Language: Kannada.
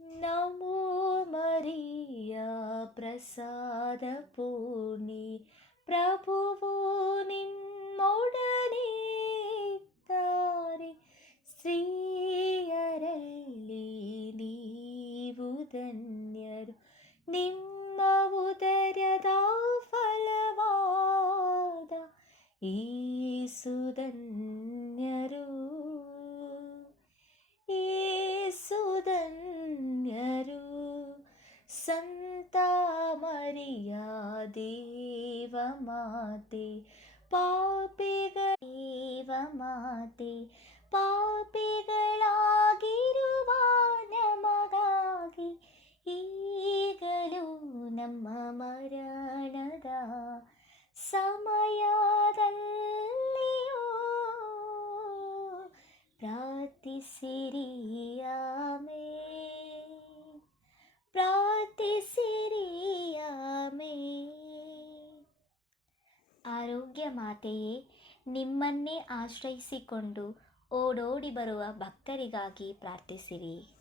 ನಮೋ ಮರಿಯ ಪ್ರಸಾದ ಪೂರ್ಣಿ, ಪ್ರಭುವು ನಿಮ್ಮೊಡನೆ ಇದ್ದಾರೆ. ಸ್ತ್ರೀಯರಲ್ಲಿ ನೀವು ಧನ್ಯರು, ನಿಮ್ಮ ಉದರದ ಫಲವಾದ ಯೇಸು ಧನ್ಯರು. ಯೇಸು ಧನ್ಯರು. ಸಂತ ಮರಿಯ ದೇವ ಮಾತೆ, ದೇವ ಮಾತೆ, ಪಾಪಿಗಳಾಗಿರುವ ನಮಗಾಗಿ ಈಗಲೂ ನಮ್ಮ ಮರಣದ ಸಮಯದಲ್ಲಿಯೂ ಪ್ರಾರ್ಥಿಸಿರಿ. ಆಮೆನ್. ಪ್ರಾರ್ಥಿಸಿರಿ. ಆಮೆನ್. ಆರೋಗ್ಯ ಮಾತೆಯೇ, ನಿಮ್ಮನ್ನೇ ಆಶ್ರಯಿಸಿಕೊಂಡು ಓಡೋಡಿ ಬರುವ ಭಕ್ತರಿಗಾಗಿ ಪ್ರಾರ್ಥಿಸಿರಿ.